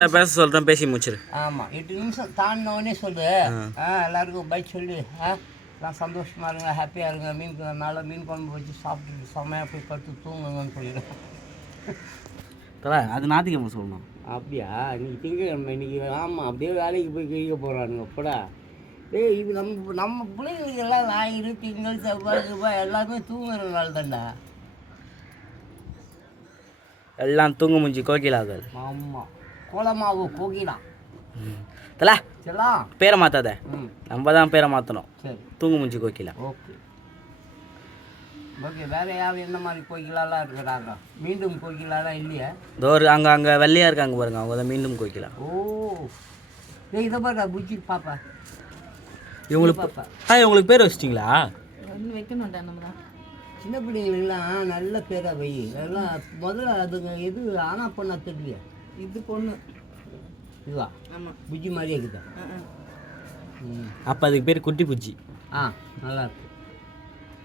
பேச சொல்கிறேன், பேசி முடிச்சிரு. ஆமாம், 8 நிமிஷம் தாண்டினோடனே சொல்லு. எல்லாருக்கும் பை சொல்லி எல்லாம் சந்தோஷமாக இருங்க, ஹாப்பியாக இருங்க, நல்லா மீன் குழம்பு வச்சு சாப்பிட்டுட்டு செம்மையாக போய் படுத்து தூங்குங்கன்னு சொல்லிடுறேன். அது ஞாயிற்றுக்கிழமை சொல்லணும். அப்படியா? இன்றைக்கி திங்கக்கிழமை, இன்றைக்கி. ஆமாம், அப்படியே வேலைக்கு போய் கிழிக்க போகிறானுங்க கூட. டேய், இது நம்ம பிள்ளைங்களுக்கு எல்லாம் ஞாயிறு திங்கள் செவ்வாய் எல்லாமே தூங்குற நாள் தான்டா. எல்லாம் தூங்க முடிஞ்சு கோகிலாக்கள். ஆமாம், கோலமாவு கோகிலா. தல சரிலாம், பேரை மாற்றாத. நம்ம தான் பேரை மாற்றணும். சரி, தூங்க முடிஞ்சு கோகிலா. Okay okay. வேறு யார் என்ன மாதிரி கோகிலாலாம் இருக்கிறாங்க? மீண்டும் கோகிலாலாம் இல்லையா? தோறு அங்கே வெள்ளையாக இருக்காங்க பாருங்க, அவங்க தான் மீண்டும் கோகிலா. ஓ, ஏய் இதை பாருடா புச்சி பாப்பா. இவங்களுக்கு பேர் வச்சிட்டிங்களா? வைக்கணும்டா நம்ம தான். சின்ன பிள்ளைங்களுக்கெல்லாம் நல்ல பேராக வை. எல்லாம் முதல்ல அதுங்க எது ஆனா பொண்ணா தெரியலையா? இது பொண்ணு. இதுவா? ஆமாம், புஜ்ஜி மாதிரியே இருக்குதா? அப்போ அதுக்கு பேர் குட்டி பூச்சி. நல்லா இருக்கு.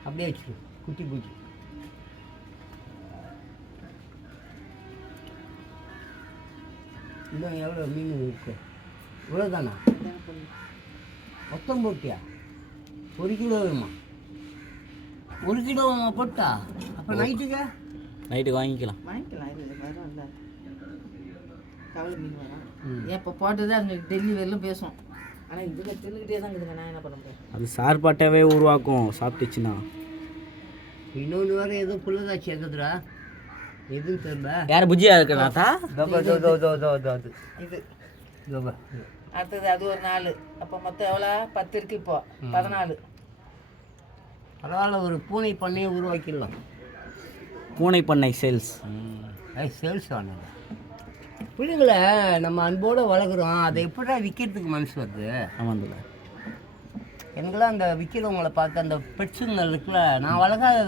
அப்படியே வச்சுரு, குட்டி பூச்சி. இன்னும் எவ்வளோ மீன் இருக்கு? இவ்வளோதானா? மொத்தம் போட்டியா? 1 கிலோ வேணுமா? 1 கிலோ போட்டா? அப்போ நைட்டுக்கு வாங்கிக்கலாம். இது வரல. கவலை மீன் வரும். இப்போ போட்டது அது டெல்லி வரலும் பேசும். ஆனால் இதுக்கு தின்னுக்கிட்டே தான் இருக்குதுங்க. நான் என்ன பண்ண முடியும்? அது சார்பாட்டாவே உருவாக்கும் சாப்பிட்டுச்சுன்னா. இன்னொன்று வேறு ஏதோ புள்ளதாச்சி இருக்குதுடா, எதுவும் தெரியல. யார் புஜ்ஜியா இருக்கிறாத்தா? இது அடுத்தது அது ஒரு 4. அப்போ மொத்தம் எவ்வளோ? 10 இருக்குது. இப்போ 14. பரவாயில்ல, ஒரு பூனை பண்ணையை உருவாக்கிடலாம். பூனை பண்ணை சேல்ஸ். சேல்ஸ் ஆனது. பிள்ளைங்களை நம்ம அன்போடு வளர்க்குறோம், அதை எப்படா விற்கிறதுக்கு மனசு வருது? ஆமாம், எனக்குலாம் அந்த விற்கிறவங்கள பார்த்து அந்த பெட்ஸுங்க இருக்குல்ல, நான் வளர்க்காத